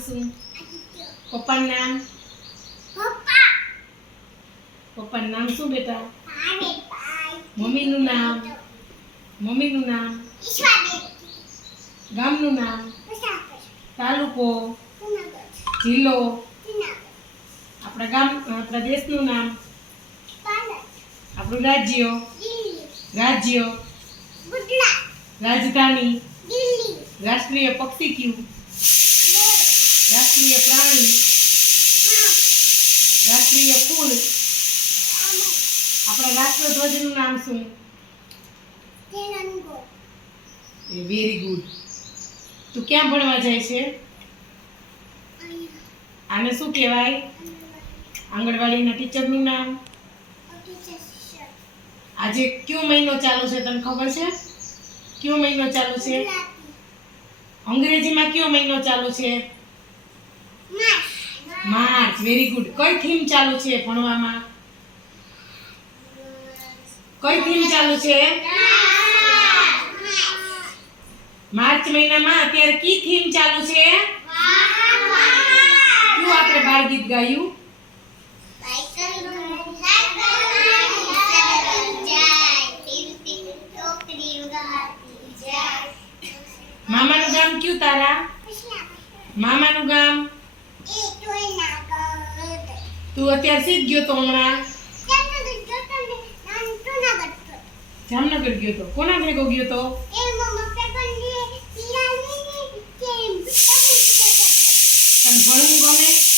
શું પપ્પાનું નામ? પપ્પાનું નામ શું બેટા? મમ્મીનું નામ? મમ્મીનું નામ? ગામનું નામ? તાલુકો? જિલ્લો? આપણા ગામ આપણા દેશનું નામ? આપણું રાજ્ય? રાજ્ય? રાજધાની? રાષ્ટ્રીય પક્ષી કયું? રાષ્ટ્રીય પ્રાણી રાષ્ટ્રીય ફૂલ આપણા રાષ્ટ્રધ્વજનું નામ શું વેરી ગુડ તું ક્યાં ભણવા જાય છે આને શું કહેવાય આંગણવાડીના ટીચરનું નામ આજે કયો મહિનો ચાલુ છે તને ખબર છે કયો મહિનો ચાલુ છે અંગ્રેજીમાં કયો મહિનો ચાલુ છે માર્ચ વેરી ગુડ કઈ થીમ ચાલુ છે ભણવામાં? કઈ થીમ ચાલુ છે? માર્ચ મહિનામાં અત્યારે કી થીમ ચાલુ છે? શું આપણે બાળ ગીત ગાયું? મામાનું ગામ કયું તારા? મામાનું ગામ? તું અત્યારથી જ ગયો તો હમણાં? જામનગર ગયો તો. કોના ભેગો ગયો તો? ભણવું ગમે?